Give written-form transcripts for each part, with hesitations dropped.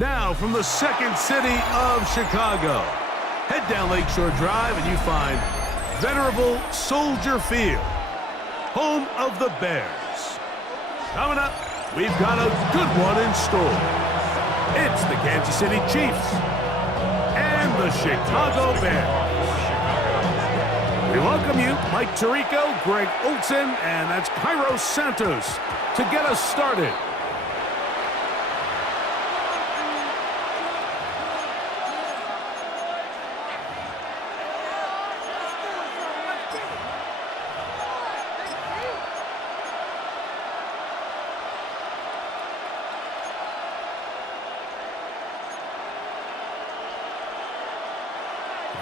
Now, from the second city of Chicago, head down Lakeshore Drive and you find venerable Soldier Field, home of the Bears. Coming up, we've got a good one in store. It's the Kansas City Chiefs and the Chicago Bears. We welcome you, Mike Tirico, Greg Olson, and that's Cairo Santos to get us started.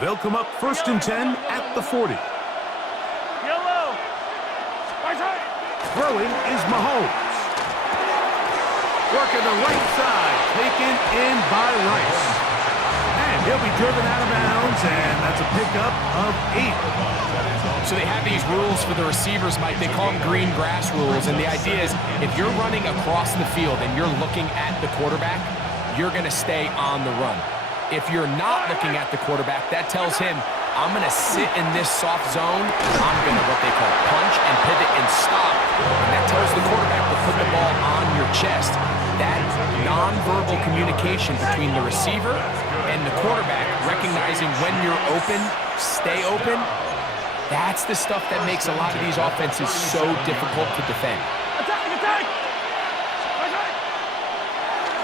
They'll come up 1st and 10 at the 40. Yellow. Throwing is Mahomes. Working the right side, taken in by Rice. And he'll be driven out of bounds, and that's a pickup of 8. So they have these rules for the receivers, Mike. They call them green grass rules, and the idea is if you're running across the field and you're looking at the quarterback, you're going to stay on the run. If you're not looking at the quarterback, that tells him, I'm going to sit in this soft zone. I'm going to what they call punch and pivot and stop. And that tells the quarterback to put the ball on your chest. That nonverbal communication between the receiver and the quarterback, recognizing when you're open, stay open, that's the stuff that makes a lot of these offenses so difficult to defend. Attack!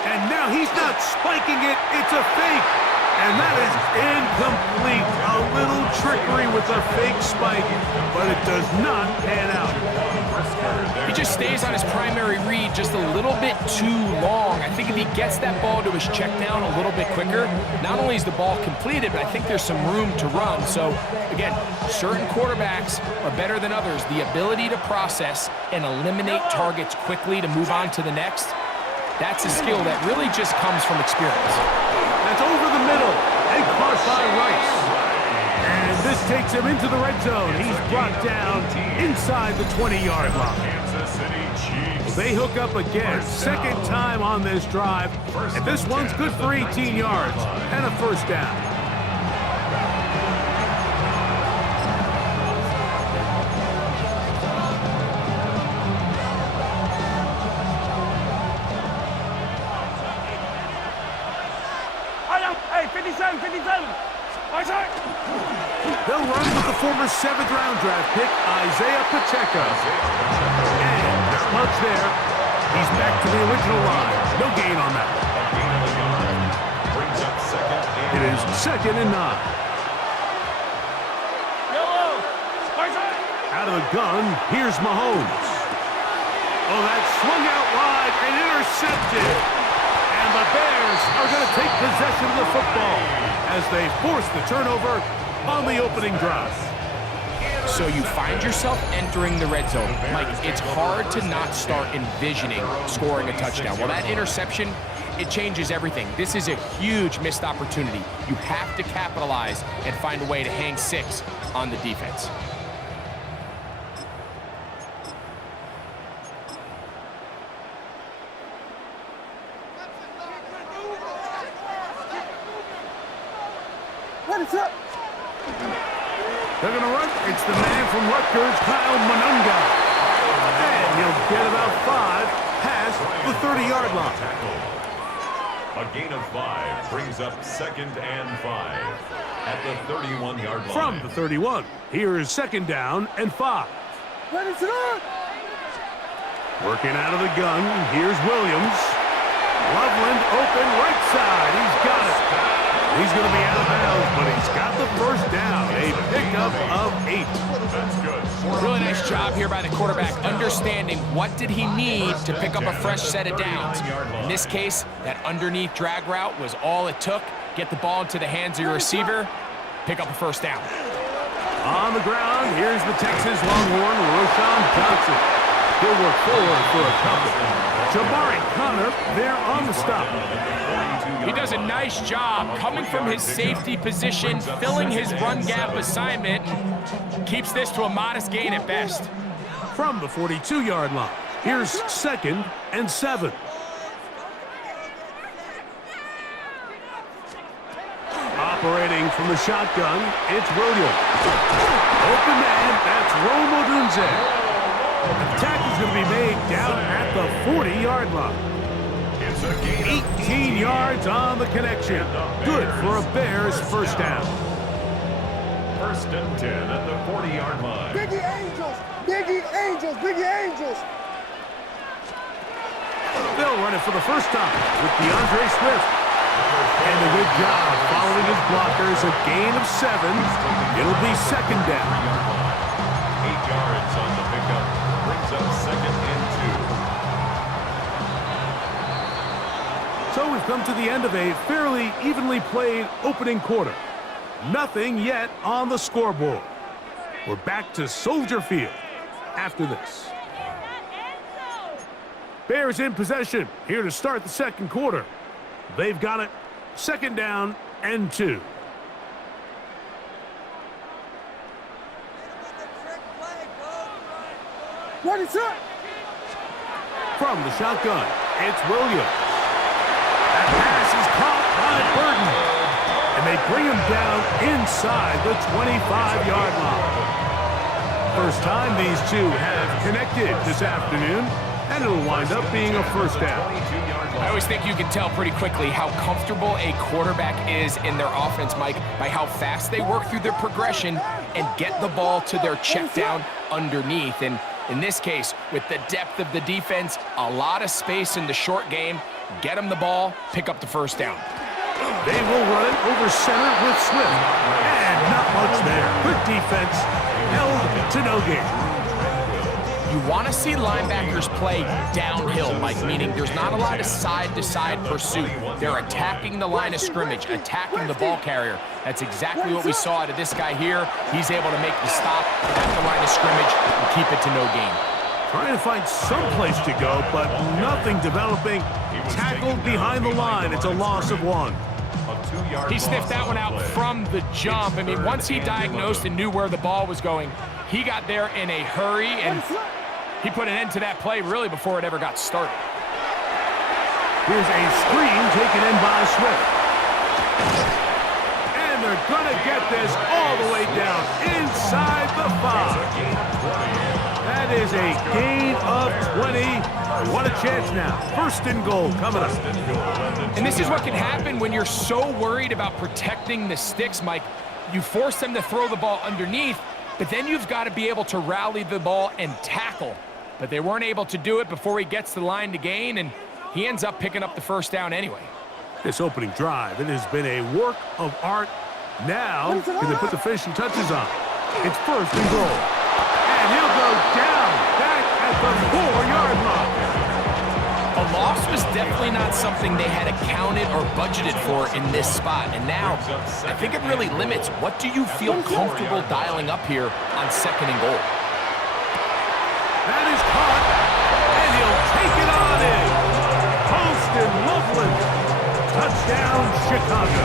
And now he's not spiking it, it's a fake. And that is incomplete. A little trickery with a fake spike, but it does not pan out. He just stays on his primary read just a little bit too long. I think if he gets that ball to his check down a little bit quicker, not only is the ball completed, but I think there's some room to run. So, again, certain quarterbacks are better than others. The ability to process and eliminate targets quickly to move on to the next, that's a skill that really just comes from experience. That's over the middle and caught by Rice. And this takes him into the red zone. He's brought down inside the 20-yard line. They hook up again, second time on this drive. And this one's good for 18 yards and a first down. Hey, 57. They'll run with the former 7th-round draft pick, Isaiah Pacheco. And punch there. He's back to the original line. No gain on that. It is 2nd and 9. Yellow. Out of the gun, here's Mahomes. Oh, that swung out wide and intercepted. And the Bears are going to take possession of the football as they force the turnover on the opening drive. So you find yourself entering the red zone. Mike, it's hard to not start envisioning scoring a touchdown. Well, that interception, it changes everything. This is a huge missed opportunity. You have to capitalize and find a way to hang 6 on the defense. They're going to run. It's the man from Rutgers, Kyle Monunga. And he'll get about 5 past the 30-yard line. A gain of 5 brings up 2nd and 5 at the 31-yard line. From the 31, here is 2nd down and 5. Working out of the gun, here's Williams. Loveland open right side. He's got it. He's going to be out of bounds, but he's got the first down. A pickup of 8. That's good. Really nice job here by the quarterback, understanding what did he need to pick up a fresh set of downs. In this case, that underneath drag route was all it took. Get the ball into the hands of your receiver, pick up a first down. On the ground, here's the Texas Longhorn, Roshan Johnson. He'll work forward for a couple. Jabari Connor there on the stop. He does a nice job coming from his safety position, filling his run gap assignment, keeps this to a modest gain at best. From the 42-yard line, here's 2nd and 7. Operating from the shotgun, it's Williams. Open man, that's Rome Odunze. The tackle's going to be made down at the 40-yard line. 18 yards on the connection. Good for a Bears first down. First and 10 at the 40-yard line. Biggie Angels! Biggie Angels! Biggie Angels! They'll run it for the first time with DeAndre Swift. And a good job following his blockers. A gain of 7. It'll be second down. 8 yards on the pickup. Brings up second and 2. So we've come to the end of a fairly evenly played opening quarter. Nothing yet on the scoreboard. We're back to Soldier Field after this. Bears in possession here to start the second quarter. They've got it. Second down and 2. What is up? From the shotgun, it's Williams. That pass is caught by Burton. And they bring him down inside the 25-yard line. First time these two have connected this afternoon, and it'll wind up being a first down. I always think you can tell pretty quickly how comfortable a quarterback is in their offense, Mike, by how fast they work through their progression and get the ball to their check down underneath. And in this case, with the depth of the defense, a lot of space in the short game, get them the ball, pick up the first down. They will run it over center with Swift. And not much there. Good defense. Held to no gain. You want to see linebackers play downhill, Mike, meaning there's not a lot of side-to-side pursuit. They're attacking the line of scrimmage, attacking the ball carrier. That's exactly what we saw out of this guy here. He's able to make the stop at the line of scrimmage and keep it to no gain. Trying to find some place to go, but nothing developing. Tackled behind the line. It's a loss of 1. He sniffed that one out from the jump. I mean, once he diagnosed and knew where the ball was going, he got there in a hurry, and he put an end to that play really before it ever got started. Here's a screen taken in by Swift. And they're going to get this all the way down inside the 5. That is a gain of 20. What a chance now. First and goal coming up. And this is what can happen when you're so worried about protecting the sticks, Mike. You force them to throw the ball underneath, but then you've got to be able to rally the ball and tackle. But they weren't able to do it before he gets the line to gain, and he ends up picking up the first down anyway. This opening drive, it has been a work of art. Now, can they put the finishing touches on? It's first and goal. And he'll go down back at the 4-yard line. A loss was definitely not something they had accounted or budgeted for in this spot. And now, I think it really limits what do you feel comfortable dialing up here on second and goal. That is caught, and he'll take it on in. Posted Loveland. Touchdown, Chicago.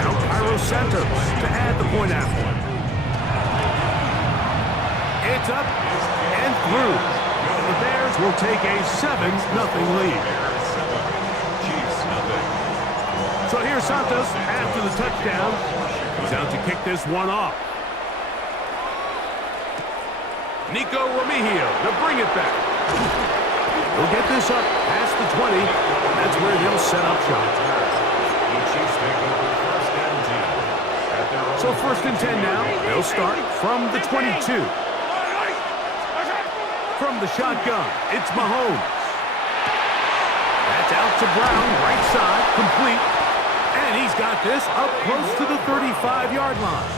Now Cairo Santos to add the point after. It's up and through. The Bears will take a 7-0 lead. So here's Santos after the touchdown. He's out to kick this one off. Nico Remigio to bring it back. He'll get this up past the 20. That's where they'll set up shop. So first and 10 now. They'll start from the 22. From the shotgun, it's Mahomes. That's out to Brown, right side, complete. And he's got this up close to the 35-yard line.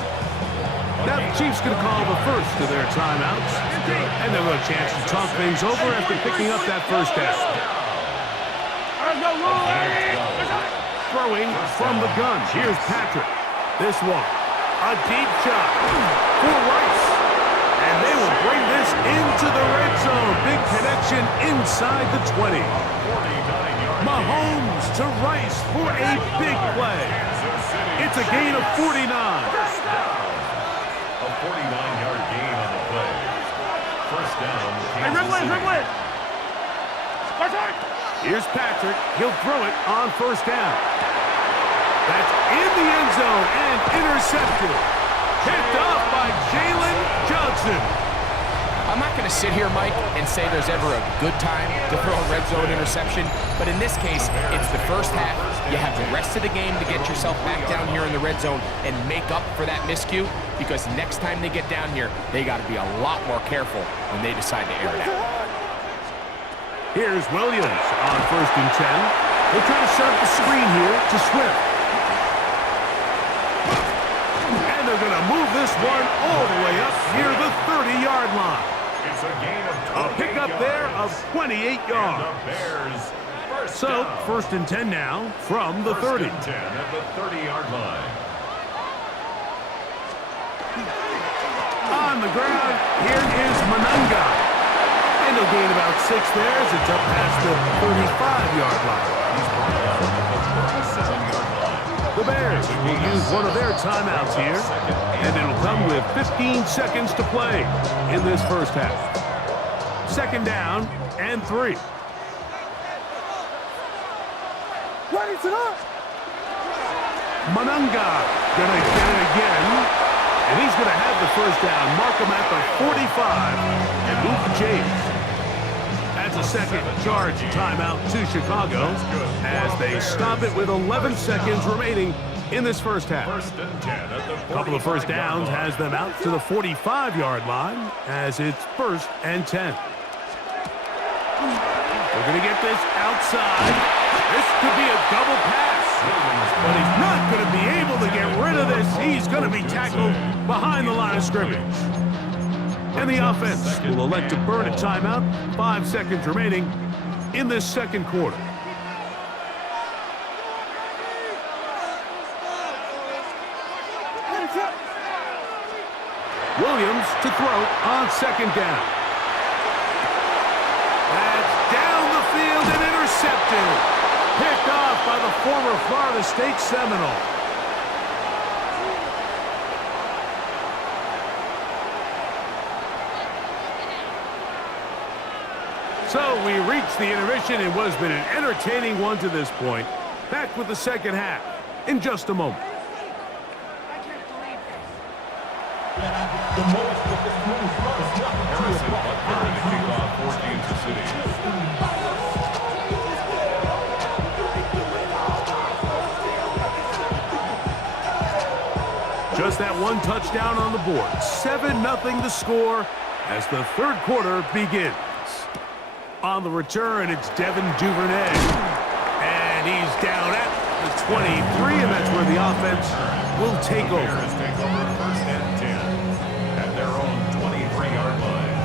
Now the Chiefs going to call the first of their timeouts. And they'll have a chance to talk things over after picking up that first down. Throwing from the gun. Here's Patrick. This one, a deep shot for Rice. And they will bring this into the red zone. Big connection inside the 20. Mahomes to Rice for a big play. It's a gain of 49. A 49-yard gain on the play. First down. Hey, Ridley! Here's Patrick. He'll throw it on first down. That's in the end zone and intercepted. Picked off by Jalen Johnson. I'm not going to sit here, Mike, and say there's ever a good time to throw a red zone interception, but in this case, it's the first half. You have the rest of the game to get yourself back down here in the red zone and make up for that miscue, because next time they get down here, they got to be a lot more careful when they decide to air it out. Here's Williams on first and 10. They'll try to set up the screen here to Swift. And they're going to move this one all the way up near the 30-yard line. It's a gain of A pickup there of 28 yards. And the Bears first So, down. first and 10 now from the 30. First and 10 at the 30-yard line. On the ground, here is Manunga. And he'll gain about 6 there as it's up past the 35-yard line. He's brought down at the 37-yard line. The Bears will use one of their timeouts here, and it'll come with 15 seconds to play in this first half. Second down and 3. Ready to up. Manunga gonna get it again, and he's gonna have the first down. Mark him at the 45 and move the chains. That's a second charge timeout to Chicago as they stop it with 11 seconds remaining in this first half. First and 10 at the 45-yard line. Couple of first downs has them out to the 45-yard line as it's first and 10. We're going to get this outside. This could be a double pass, but he's not going to be able to get rid of this. He's going to be tackled behind the line of scrimmage. And the offense will elect to burn a timeout. 5 seconds remaining in this second quarter. Ready to up. Williams to throw on second down. That's down the field and intercepted. Picked off by the former Florida State Seminole. So we reached the intermission in what has been an entertaining one to this point. Back with the second half in just a moment. Harrison Butker to kick off for Kansas City. Just that one touchdown on the board. 7-0 the score as the third quarter begins. On the return, it's Devin Duvernay. And he's down at the 23, and that's where the offense will take over. Bears take over first and 10 at their own 23-yard line.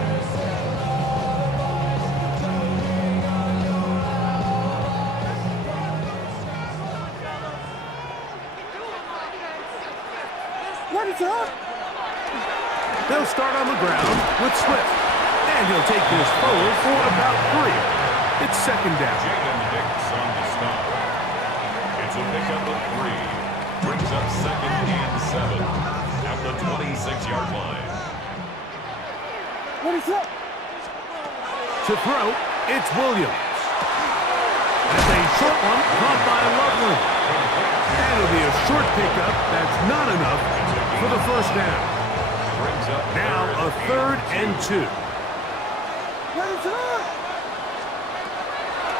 Ready to up. They'll start on the ground with Swift. And he'll take this forward for about 3. It's second down. Jaden Hicks on the stop. It's a pickup of 3. Brings up second and 7 at the 26-yard line. Ready to up. To throw, it's Williams. That's a short one caught by Loveland. And it'll be a short pickup. That's not enough for the first down. Brings up Now a third and 2. Ready to up.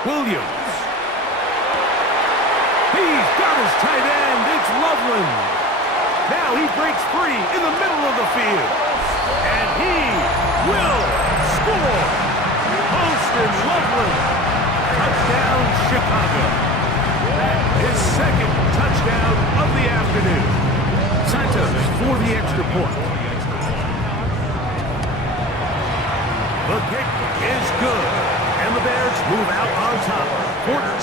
Williams. He's got his tight end. It's Loveland. Now he breaks free in the middle of the field. And he will score. Poston Loveland. Touchdown, Chicago. That is second touchdown of the afternoon. Santos for the extra point. The kick is good. And the Bears move out on top. 14-0.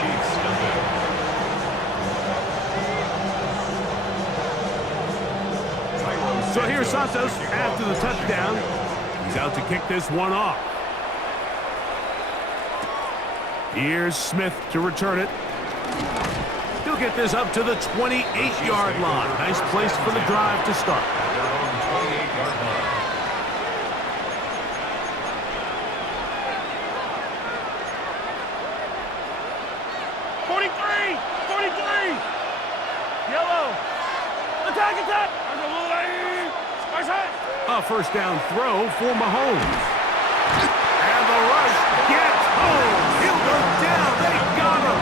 Chiefs defense. So here's Santos after the touchdown. He's out to kick this one off. Here's Smith to return it. He'll get this up to the 28-yard line. Nice place for the drive to start. Their own 28-yard line. Attack! A first down throw for Mahomes. And the rush gets home. He'll go down. They got him.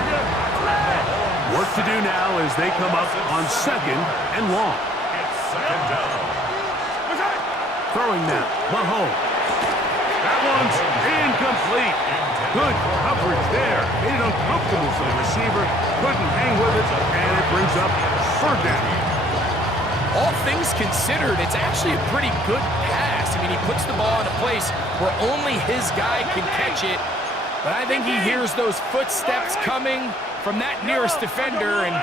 Work to do now as they come up on 2nd and long. It's 2nd down. Throwing now, Mahomes. That one's incomplete. Good coverage there. Made it uncomfortable for the receiver. Couldn't hang with it, and it brings up 3rd down. All things considered, it's actually a pretty good pass. I mean, he puts the ball in a place where only his guy can catch it. But I think he hears those footsteps coming from that nearest defender, and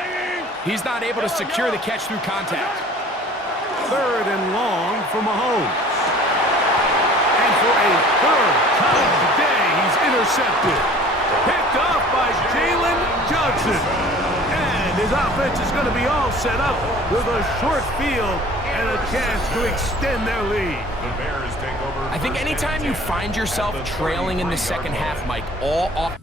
he's not able to secure the catch through contact. 3rd and long for Mahomes. And for a 3rd time today, he's intercepted. Picked off by Jalen Johnson. And his offense is going to be all set up with a short field and a chance to extend their lead. The Bears take over. I think anytime you find yourself trailing in the second half, Mike, all off